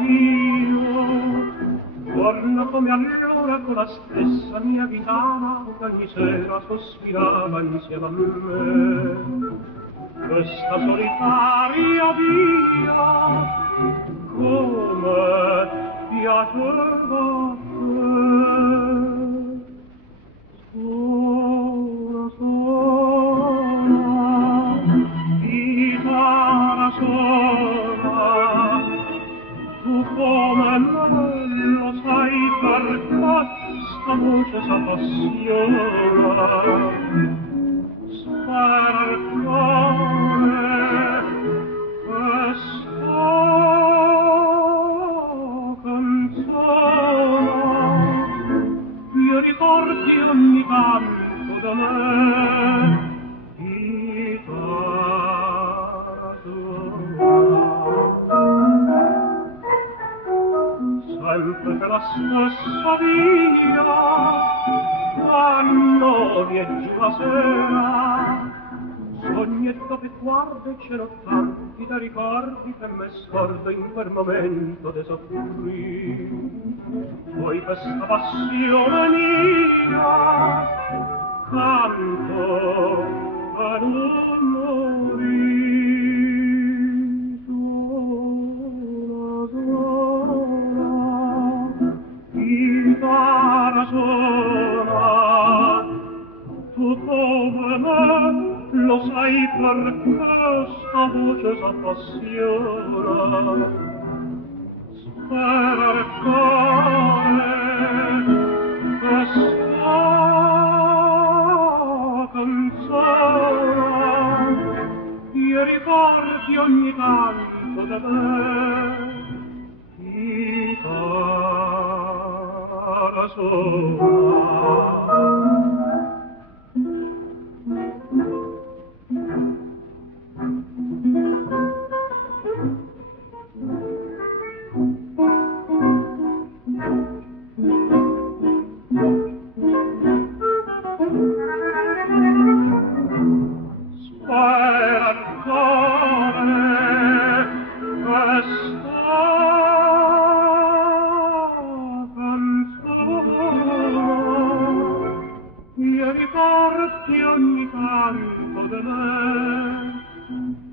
io torno come allora con la stessa mia vitana che ogni sera sospirava insieme a me. Questa solitaria via come piaceva a te. Sola, sola, chitarra sola, tu come me lo sai perché sta voce s'appassiona. Spera il cuore questa canzone, io ricordi ogni canto da me, chitarra sola. Sempre per la stessa via, quando vi è giù la sera, sognetto che guarda e cielo tanti da ricordi che me scordo in quel momento de soffrir. Poi questa passione mia canto per non morire. Chitarra sola, tu come me lo sai perché sta voce s'appassiona. Spera il cuore questa canzone, io ricordi ogni canto da me, chitarra sola. Spera il cuore questa canzone, io ricordi ogni canto di me.